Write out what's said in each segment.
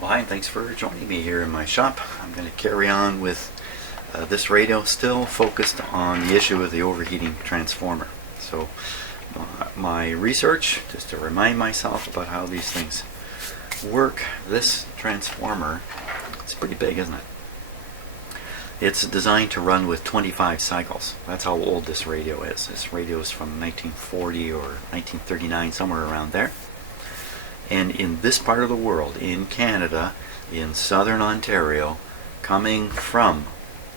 Well, hi, and thanks for joining me here in my shop. I'm going to carry on with this radio, still focused on the issue of the overheating transformer. So my research, just to remind myself about how these things work, this transformer, it's pretty big, isn't it? It's designed to run with 25 cycles. That's how old this radio is. This radio is from 1940 or 1939, somewhere around there. And in this part of the world, in Canada, in southern Ontario, coming from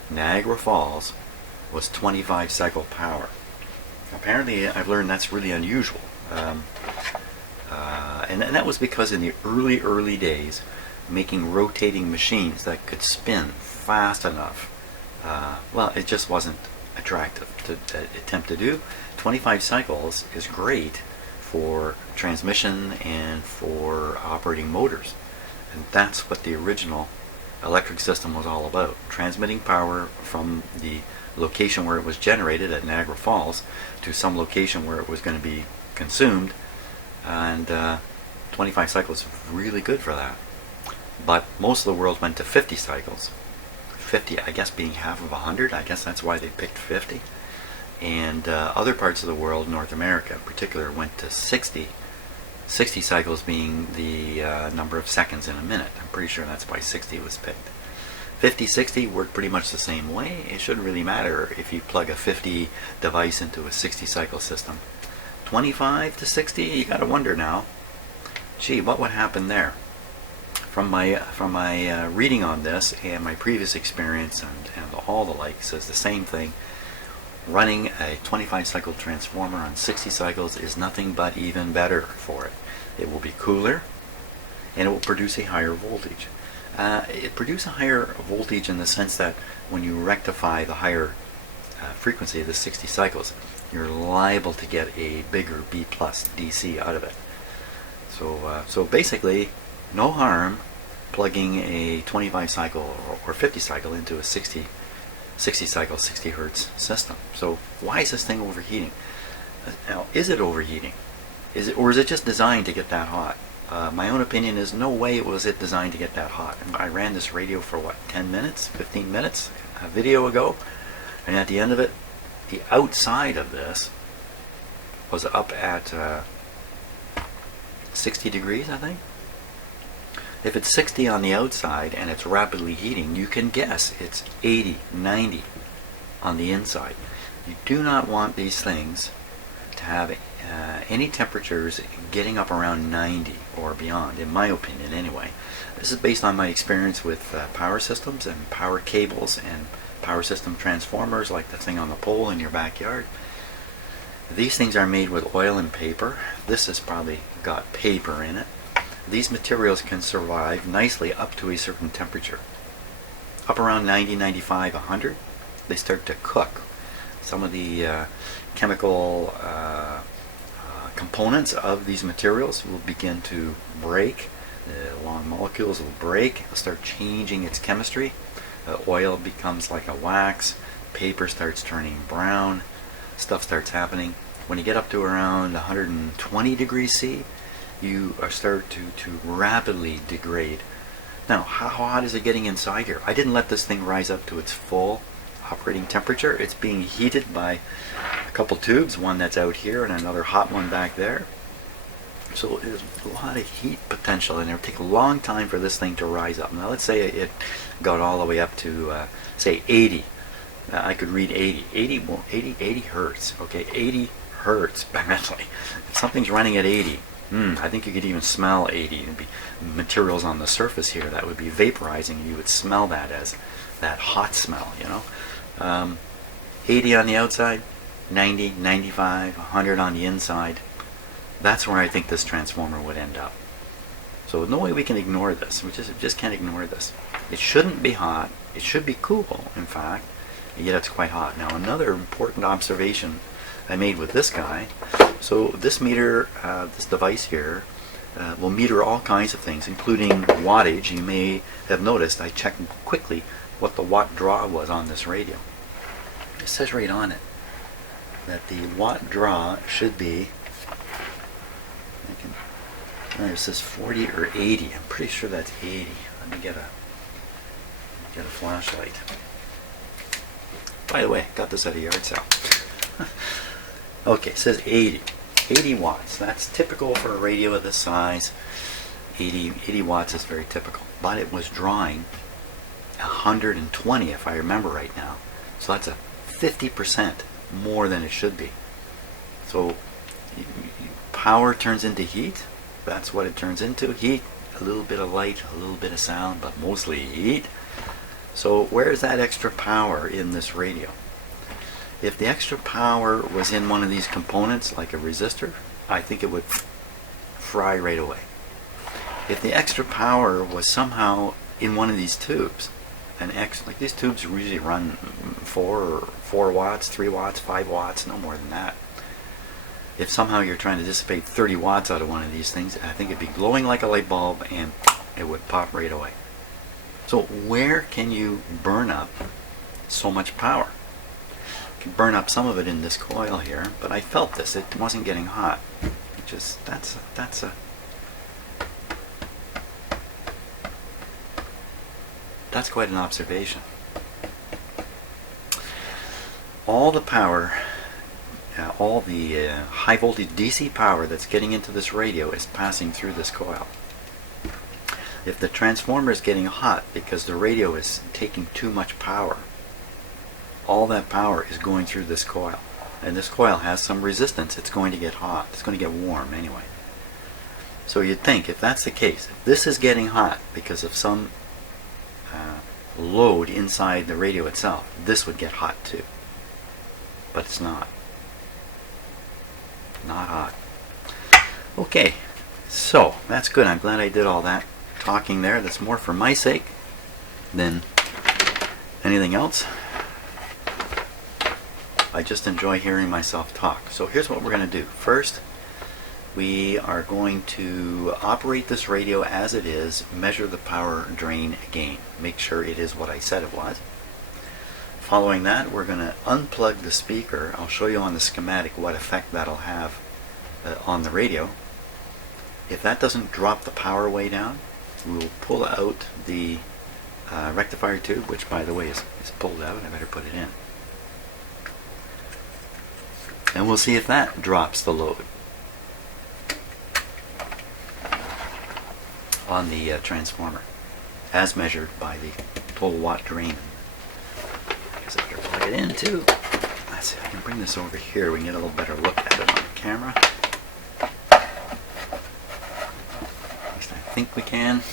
Niagara Falls, was 25 cycle power. Apparently, I've learned that's really unusual. And that was because in the early days, making rotating machines that could spin fast enough, well, it just wasn't attractive to attempt to do. 25 cycles is great for transmission and for operating motors, and that's what the original electric system was all about: transmitting power from the location where it was generated at Niagara Falls to some location where it was going to be consumed, and 25 cycles is really good for that. But most of the world went to 50 cycles. 50, I guess, being half of 100. I guess that's why they picked 50. And other parts of the world, North America in particular, went to 60. 60 cycles being the number of seconds in a minute. I'm pretty sure that's why 60 was picked. 50-60 worked pretty much the same way. It shouldn't really matter if you plug a 50 device into a 60 cycle system. 25 to 60, you gotta wonder now, gee, what would happen there? From my reading on this and my previous experience and all the like, says the same thing. Running a 25 cycle transformer on 60 cycles is nothing but even better for it. It will be cooler, and it will produce a higher voltage. It produces a higher voltage in the sense that when you rectify the higher frequency of the 60 cycles, you're liable to get a bigger B plus DC out of it. So basically, no harm plugging a 25 cycle or 50 cycle into a 60 cycle, 60 hertz system. So why is this thing overheating? Now, is it overheating? Or is it just designed to get that hot? My own opinion is no way was it designed to get that hot. I ran this radio for what, 10 minutes, 15 minutes a video ago, and at the end of it, the outside of this was up at 60 degrees, I think. If it's 60 on the outside and it's rapidly heating, you can guess it's 80, 90 on the inside. You do not want these things to have any temperatures getting up around 90 or beyond, in my opinion anyway. This is based on my experience with power systems and power cables and power system transformers, like the thing on the pole in your backyard. These things are made with oil and paper. This has probably got paper in it. These materials can survive nicely up to a certain temperature. Up around 90, 95, 100, they start to cook. Some of the chemical components of these materials will begin to break. The long molecules will break. It'll start changing its chemistry. Oil becomes like a wax. Paper starts turning brown. Stuff starts happening. When you get up to around 120 degrees C, you start to rapidly degrade. Now, how hot is it getting inside here? I didn't let this thing rise up to its full operating temperature. It's being heated by a couple tubes, one that's out here and another hot one back there. So there's a lot of heat potential, and it'll take a long time for this thing to rise up. Now let's say it got all the way up to say 80. I could read 80 hertz. Okay, 80 hertz badly. If something's running at 80, I think you could even smell 80. It'd be materials on the surface here that would be vaporizing, and you would smell that as that hot smell, you know. 80 on the outside, 90, 95, 100 on the inside. That's where I think this transformer would end up. So no way we can ignore this. We just can't ignore this. It shouldn't be hot. It should be cool, in fact. Yet it's quite hot. Now, another important observation I made with this guy. So this meter, this device here, will meter all kinds of things, including wattage. You may have noticed I checked quickly what the watt draw was on this radio. It says right on it that the watt draw should be, It says 40 or 80. I'm pretty sure that's 80. Let me get a flashlight. By the way, got this at a yard sale. Okay, it says 80. 80 watts. That's typical for a radio of this size. 80 watts is very typical. But it was drawing 120, if I remember right now. So that's a 50% more than it should be. So power turns into heat. That's what it turns into. Heat, a little bit of light, a little bit of sound, but mostly heat. So where's that extra power in this radio? If the extra power was in one of these components, like a resistor, I think it would fry right away. If the extra power was somehow in one of these tubes, like these tubes usually run 4 watts, 3 watts, 5 watts, no more than that. If somehow you're trying to dissipate 30 watts out of one of these things, I think it'd be glowing like a light bulb and it would pop right away. So where can you burn up so much power? You can burn up some of it in this coil here, but I felt this. It wasn't getting hot. That's quite an observation. All the power, all the high voltage DC power that's getting into this radio is passing through this coil. If the transformer is getting hot because the radio is taking too much power, all that power is going through this coil. And this coil has some resistance. It's going to get hot. It's going to get warm anyway. So you'd think, if that's the case, if this is getting hot because of some load inside the radio itself, this would get hot too. But it's not. Not hot. Okay, so that's good. I'm glad I did all that talking there. That's more for my sake than anything else. I just enjoy hearing myself talk. So here's what we're going to do. First, we are going to operate this radio as it is, measure the power drain gain, make sure it is what I said it was. Following that, we're going to unplug the speaker. I'll show you on the schematic what effect that'll have on the radio. If that doesn't drop the power way down, we'll pull out the rectifier tube, which by the way is pulled out. I better put it in. And we'll see if that drops the load on the transformer as measured by the total watt drain. I guess I better plug it in too. Let's see if I can bring this over here. We can get a little better look at it on the camera. At least I think we can.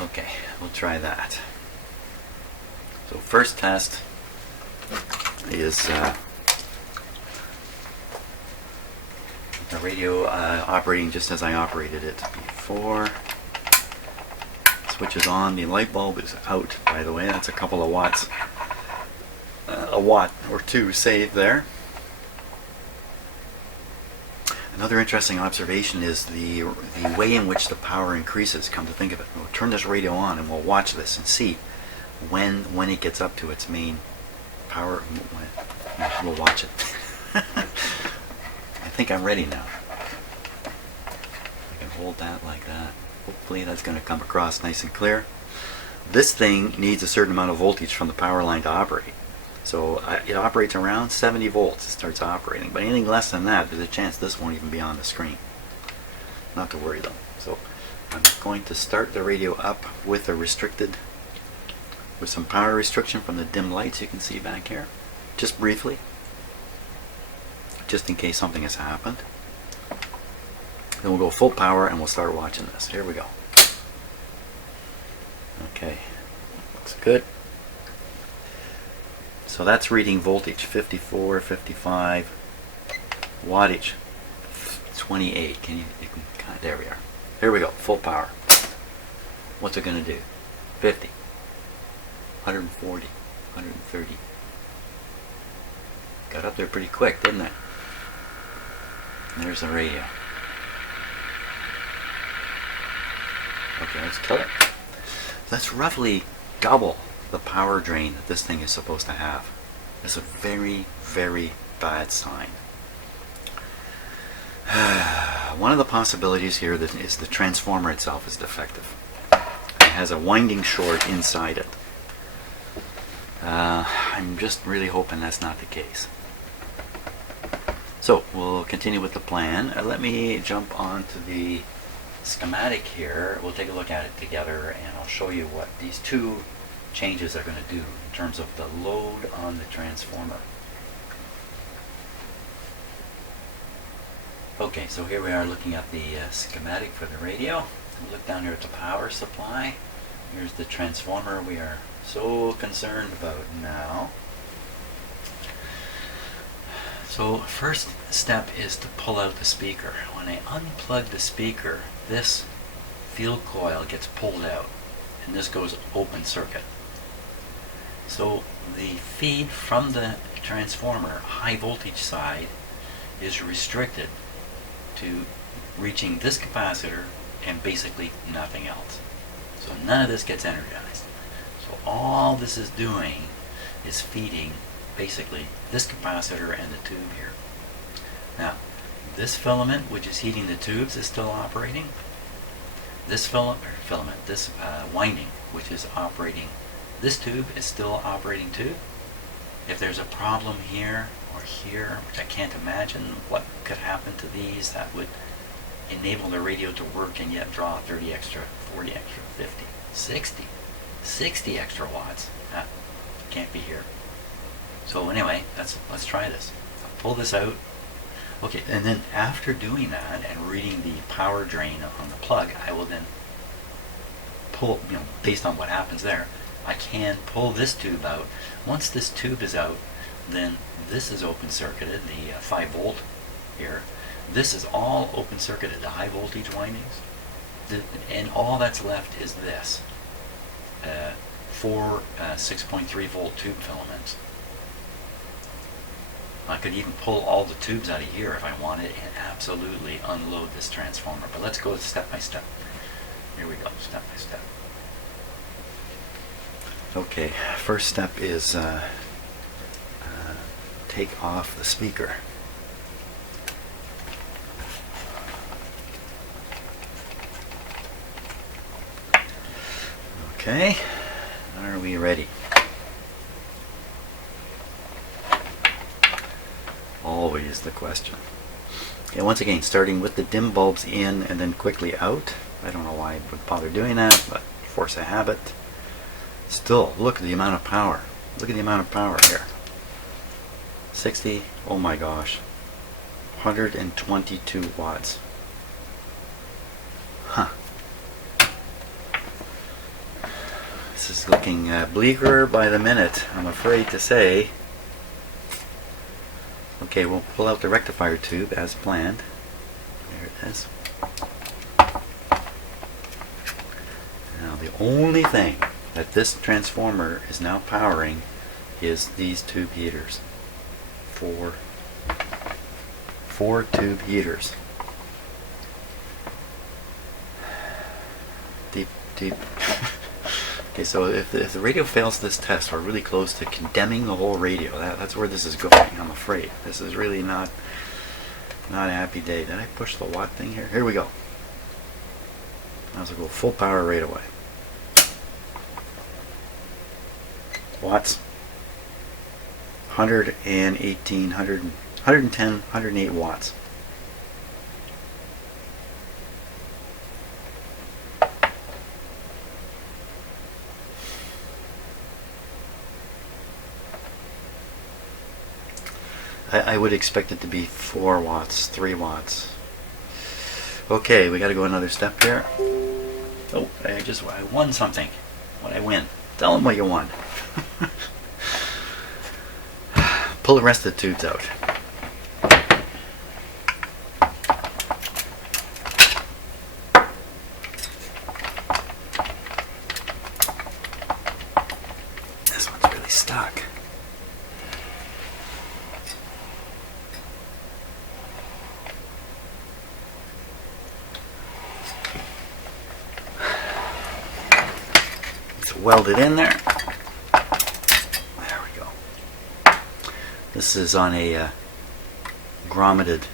Okay, we'll try that. So first test is the radio operating just as I operated it before. Switch is on, the light bulb is out, by the way. That's a couple of watts, a watt or two saved there. Another interesting observation is the way in which the power increases, come to think of it. We'll turn this radio on and we'll watch this and see when it gets up to its main power. We'll watch it. I think I'm ready now. I can hold that like that. Hopefully that's going to come across nice and clear. This thing needs a certain amount of voltage from the power line to operate. So it operates around 70 volts. It starts operating. But anything less than that, there's a chance this won't even be on the screen. Not to worry though. So I'm going to start the radio up with some power restriction from the dim lights you can see back here. Just briefly. Just in case something has happened. Then we'll go full power and we'll start watching this. Here we go. Okay. Looks good. So that's reading voltage 54, 55, wattage 28. There we are. Here we go, full power. What's it going to do? 50, 140, 130. Got up there pretty quick, didn't it? And there's the radio. Okay, let's kill it. That's roughly double the power drain that this thing is supposed to have. That's a very, very bad sign. One of the possibilities here is the transformer itself is defective. It has a winding short inside it. I'm just really hoping that's not the case. So we'll continue with the plan. Let me jump onto the schematic here. We'll take a look at it together and I'll show you what these two changes are going to do in terms of the load on the transformer. Okay, so here we are looking at the schematic for the radio. Look down here at the power supply. Here's the transformer we are so concerned about now. So first step is to pull out the speaker. When I unplug the speaker, this field coil gets pulled out and this goes open circuit. So the feed from the transformer, high voltage side, is restricted to reaching this capacitor and basically nothing else. So none of this gets energized. So all this is doing is feeding basically this capacitor and the tube here. Now, this filament, which is heating the tubes, is still operating. This this winding, which is operating this tube, is still operating too. If there's a problem here or here, which I can't imagine what could happen to these, that would enable the radio to work and yet draw 30 extra, 40 extra, 50, 60 extra watts. That can't be here. So anyway, let's try this. I'll pull this out. Okay, and then after doing that and reading the power drain on the plug, I will then pull, based on what happens there, I can pull this tube out. Once this tube is out, then this is open circuited, the 5 volt here. This is all open circuited, the high voltage windings. And all that's left is this. 4 6.3 volt tube filaments. I could even pull all the tubes out of here if I wanted and absolutely unload this transformer. But let's go step by step. Here we go, step by step. Okay, first step is take off the speaker. Okay, are we ready? Always the question. Okay, once again, starting with the dim bulbs in and then quickly out. I don't know why I would bother doing that, but force of habit. Still, look at the amount of power. Look at the amount of power here. 60, oh my gosh. 122 watts. Huh. This is looking bleaker by the minute, I'm afraid to say. Okay, we'll pull out the rectifier tube as planned. There it is. Now the only thing that this transformer is now powering is these tube heaters. Four tube heaters. Deep. Okay, so if the radio fails this test, we're really close to condemning the whole radio. That's where this is going, I'm afraid. This is really not a happy day. Did I push the watt thing here? Here we go. Now we'll go full power right away. Watts. 118, 110, 108 watts. I would expect it to be 4 watts, 3 watts. Okay, we got to go another step here. Oh, I won something. What'd I win? Tell them what you won. Pull the rest of the tubes out. This one's really stuck. welded in there. There we go. This is on a grommeted.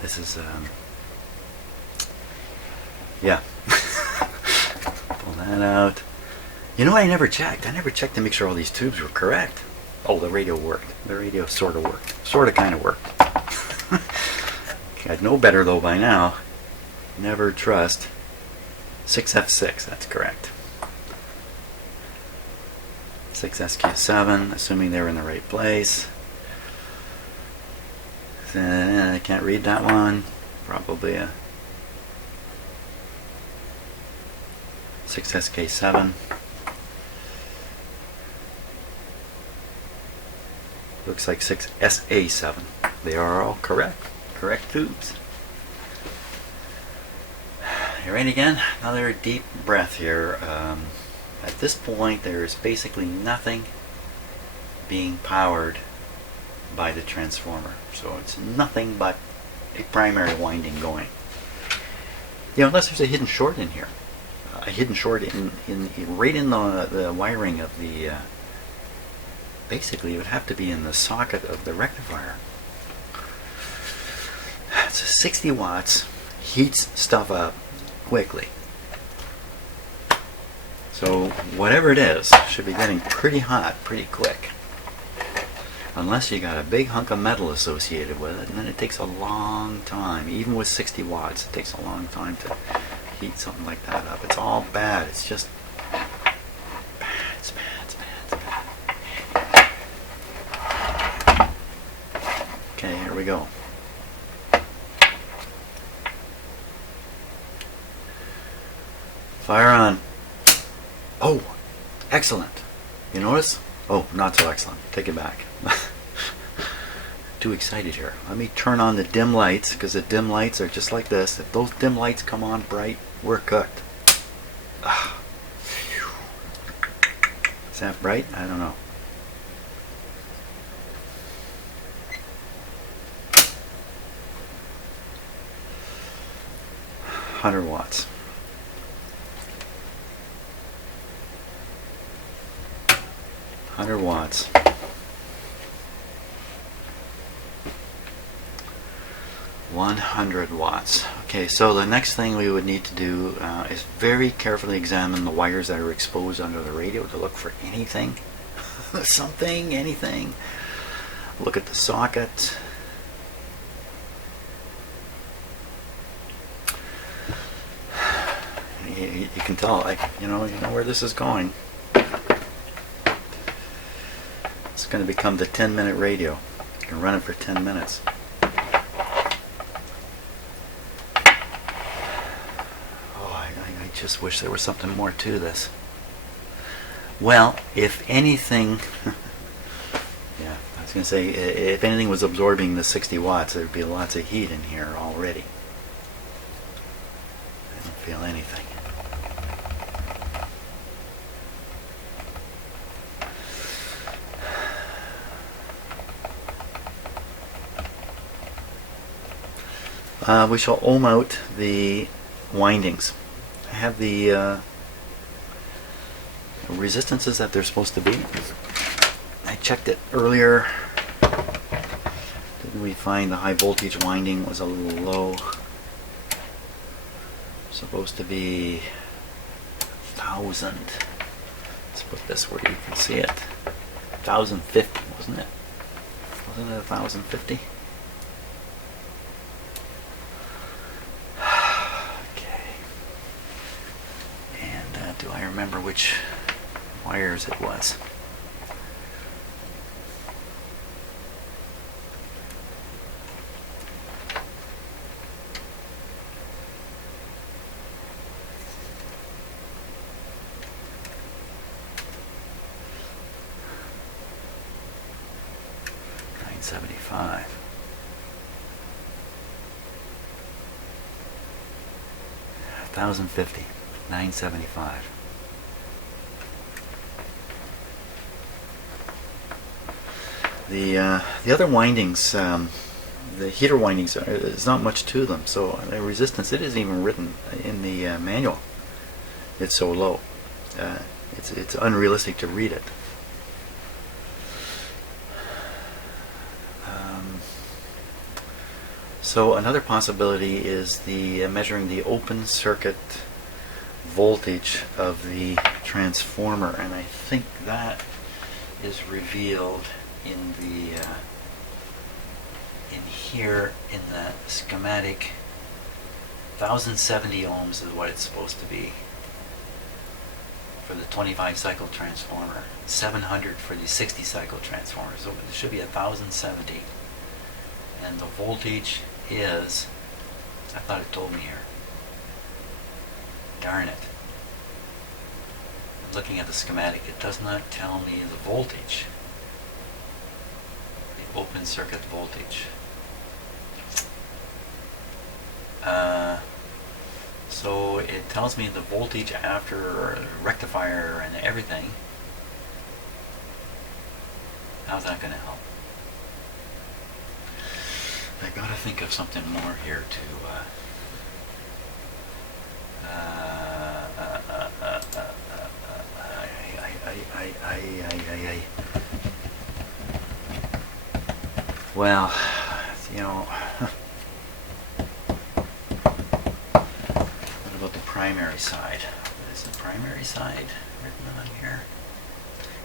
This is yeah. Pull that out. You know what I never checked? I never checked to make sure all these tubes were correct. Oh, the radio worked. The radio sort of worked. Sort of kind of worked. Okay, I'd know better though by now. Never trust. 6F6, that's correct. 6SQ7, assuming they're in the right place. I can't read that one. Probably a 6SK7. Looks like 6SA7. They are all correct. Correct tubes. You ready again? Another deep breath here. At this point, there's basically nothing being powered by the transformer. So it's nothing but a primary winding going. You know, unless there's a hidden short in here. A hidden short right in the wiring of the basically it would have to be in the socket of the rectifier. It's 60 watts, heats stuff up quickly. So whatever it is should be getting pretty hot pretty quick. Unless you got a big hunk of metal associated with it, and then it takes a long time. Even with 60 watts, it takes a long time to heat something like that up. It's all bad. It's just bad. It's bad. It's bad. It's bad. Okay, here we go. Fire on. Oh, excellent. You notice? Oh, not so excellent. Take it back. Too excited here. Let me turn on the dim lights, because the dim lights are just like this. If those dim lights come on bright, we're cooked. Is that bright? I don't know. $100 watts. 100 watts. 100 watts. Okay, so the next thing we would need to do is very carefully examine the wires that are exposed under the radio to look for anything, something, anything. Look at the socket. You can tell, like, you know where this is going. It's going to become the 10-minute radio. You can run it for 10 minutes. I just wish there was something more to this. Well, if anything, yeah, I was going to say, if anything was absorbing the 60 watts, there'd be lots of heat in here already. I don't feel anything. We shall ohm out the windings. I have the resistances that they're supposed to be. I checked it earlier. Didn't we find the high voltage winding was a little low? Supposed to be 1,000. Let's put this where you can see it. 1,050, wasn't it? Wasn't it 1,050? Do I remember which wires it was? $975. 1,050. 975. The other windings, the heater windings, there's not much to them. So the resistance, it isn't even written in the manual. It's so low. it's unrealistic to read it. So another possibility is the measuring the open circuit voltage of the transformer, and I think that is revealed in the in here in the schematic. 1070 ohms is what it's supposed to be for the 25 cycle transformer, 700 for the 60 cycle transformer, so it should be 1070, and the voltage is, I thought it told me here, darn it, I'm looking at the schematic, it does not tell me the voltage, the open circuit voltage. So it tells me the voltage after rectifier and everything. How's that going to help? I gotta think of something more here to well, you know, what about the primary side? Is the primary side written on here?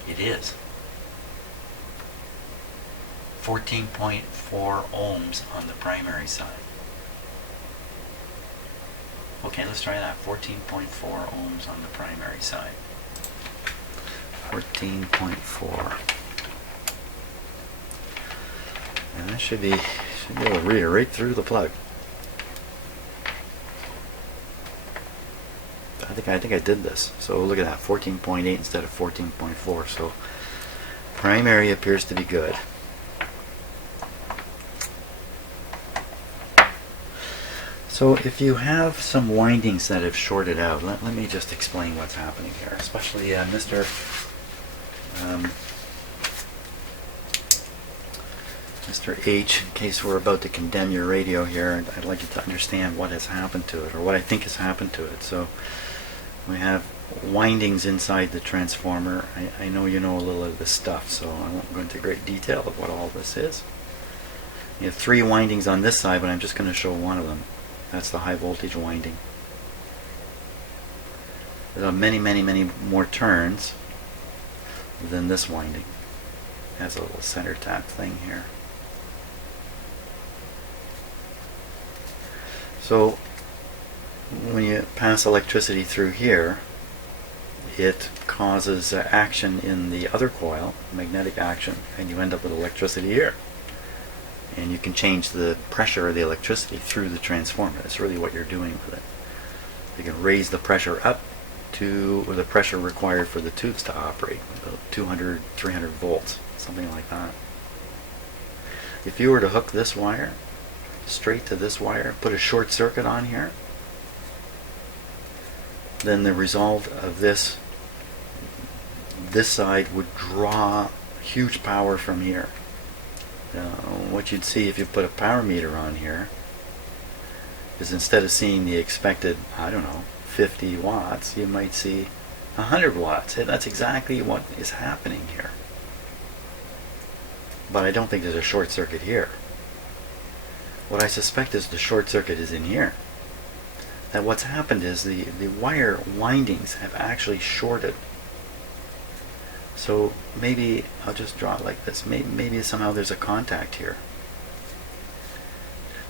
It is. 14.4 ohms on the primary side. Okay, let's try that. 14.4 ohms on the primary side. 14.4. And that should be able to read it right through the plug. I think I did this. So look at that, 14.8 instead of 14.4. So primary appears to be good. So if you have some windings that have shorted out, let me just explain what's happening here, especially Mr. H, in case we're about to condemn your radio here, I'd like you to understand what has happened to it, or what I think has happened to it. So we have windings inside the transformer. I know you know a little of this stuff, so I won't go into great detail of what all this is. You have 3 windings on this side, but I'm just going to show one of them. That's the high voltage winding. There are many more turns than this winding. It has a little center tap thing here. So when you pass electricity through here, it causes action in the other coil, magnetic action, and you end up with electricity here. And you can change the pressure of the electricity through the transformer. That's really what you're doing with it. You can raise the pressure up to the pressure required for the tubes to operate, 200, 300 volts, something like that. If you were to hook this wire straight to this wire, put a short circuit on here, then the result of this side would draw huge power from here. What you'd see if you put a power meter on here is, instead of seeing the expected, I don't know, 50 watts, you might see 100 watts. That's exactly what is happening here. But I don't think there's a short circuit here. What I suspect is the short circuit is in here. That what's happened is the wire windings have actually shorted. So maybe I'll just draw it like this. Maybe somehow there's a contact here.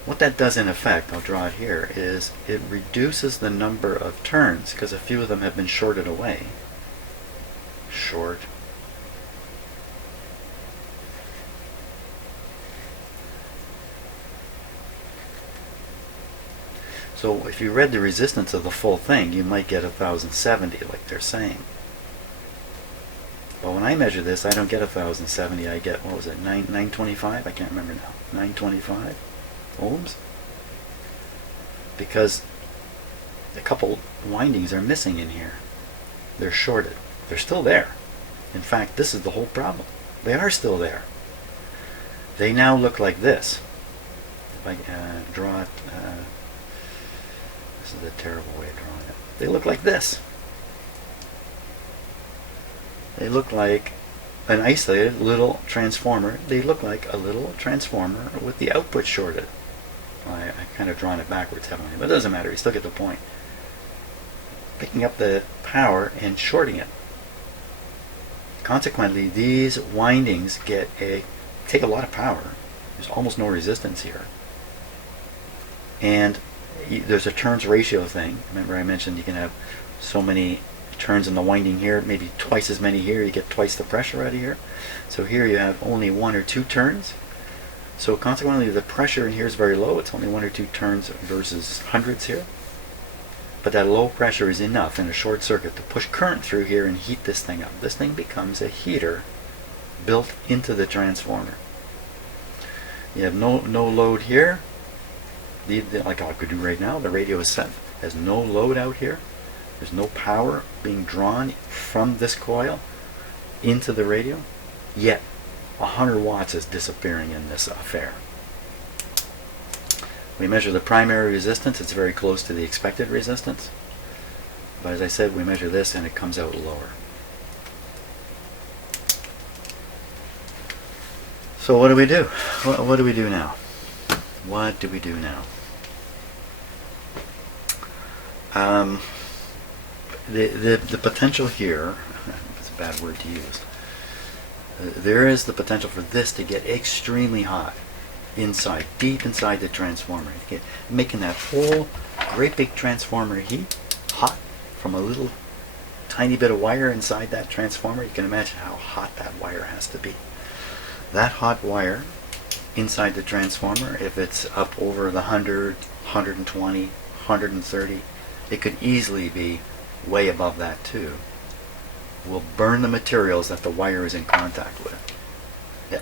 What that does in effect, I'll draw it here, is it reduces the number of turns because a few of them have been shorted away. Short. So if you read the resistance of the full thing, you might get 1070 like they're saying. But when I measure this, I don't get 1070. I get, what was it, 925? I can't remember now. 925 ohms? Because a couple windings are missing in here. They're shorted. They're still there. In fact, this is the whole problem. They are still there. They now look like this. If I draw it, this is a terrible way of drawing it. They look like this. They look like an isolated little transformer. They look like a little transformer with the output shorted. I kind of drawn it backwards, haven't I? But it doesn't matter, you still get the point. Picking up the power and shorting it. Consequently, these windings take a lot of power. There's almost no resistance here. And there's a turns ratio thing. Remember I mentioned you can have so many turns in the winding here, maybe twice as many here, you get twice the pressure out of here. So here you have only 1 or 2 turns. So consequently the pressure in here is very low. It's only 1 or 2 turns versus hundreds here. But that low pressure is enough in a short circuit to push current through here and heat this thing up. This thing becomes a heater built into the transformer. You have no load here. Like I could do right now, the radio is set. Has no load out here. There's no power being drawn from this coil into the radio. Yet 100 watts is disappearing in this affair. We measure the primary resistance. It's very close to the expected resistance. But as I said, we measure this and it comes out lower. So what do we do? What do we do now? What do we do now? The potential here, it's a bad word to use, there is the potential for this to get extremely hot inside, deep inside the transformer, making that whole great big transformer heat hot from a little tiny bit of wire inside that transformer. You can imagine how hot that wire has to be. That hot wire inside the transformer, if it's up over the 100, 120, 130, it could easily be way above that too, will burn the materials that the wire is in contact with,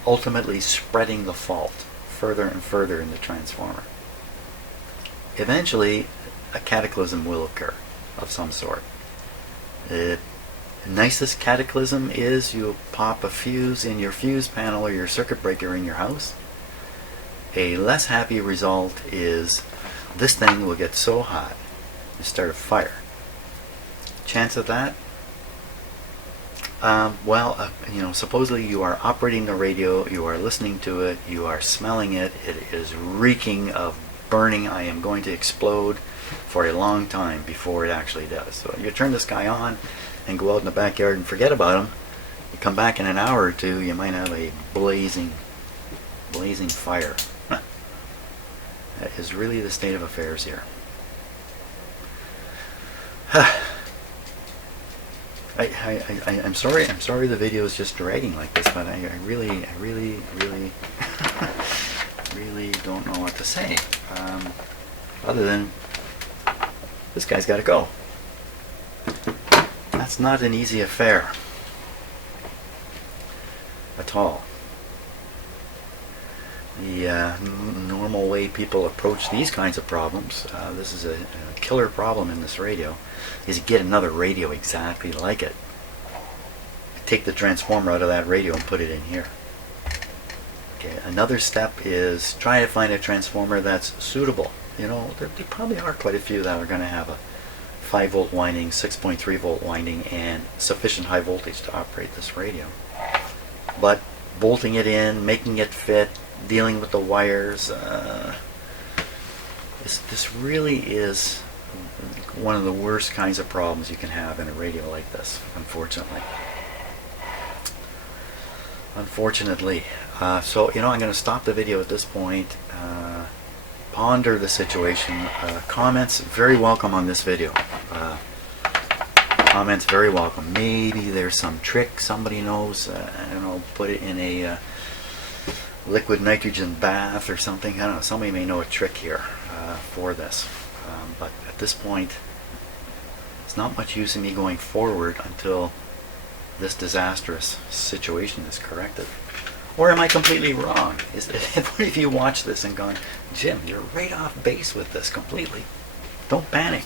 ultimately spreading the fault further and further in the transformer. Eventually, a cataclysm will occur of some sort. The nicest cataclysm is you pop a fuse in your fuse panel or your circuit breaker in your house. A less happy result is this thing will get so hot you start a fire. Chance of that? Supposedly you are operating the radio, you are listening to it, you are smelling it, it is reeking of burning. I am going to explode for a long time before it actually does. So you turn this guy on and go out in the backyard and forget about him. You come back in an hour or two, you might have a blazing fire. That is really the state of affairs here. I'm sorry the video is just dragging like this, but I really really don't know what to say, other than this guy's got to go. That's not an easy affair at all. The normal way people approach these kinds of problems, this is a killer problem in this radio, is get another radio exactly like it. Take the transformer out of that radio and put it in here. Okay, another step is try to find a transformer that's suitable. You know, there probably are quite a few that are going to have a 5 volt winding, 6.3 volt winding, and sufficient high voltage to operate this radio. But bolting it in, making it fit, dealing with the wires, this really is one of the worst kinds of problems you can have in a radio like this, unfortunately. So, I'm going to stop the video at this point, ponder the situation. Comments very welcome on this video. Comments very welcome. Maybe there's some trick somebody knows, put it in a liquid nitrogen bath or something. I don't know, somebody may know a trick here for this. But at this point, it's not much use in me going forward until this disastrous situation is corrected. Or am I completely wrong? What if you watch this and gone, Jim, you're right off base with this completely. Don't panic.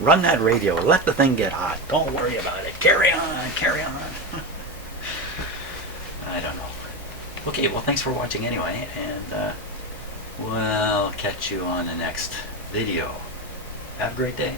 Run that radio. Let the thing get hot. Don't worry about it. Carry on. Carry on. I don't know. Okay, well, thanks for watching anyway, and we'll catch you on the next video. Have a great day.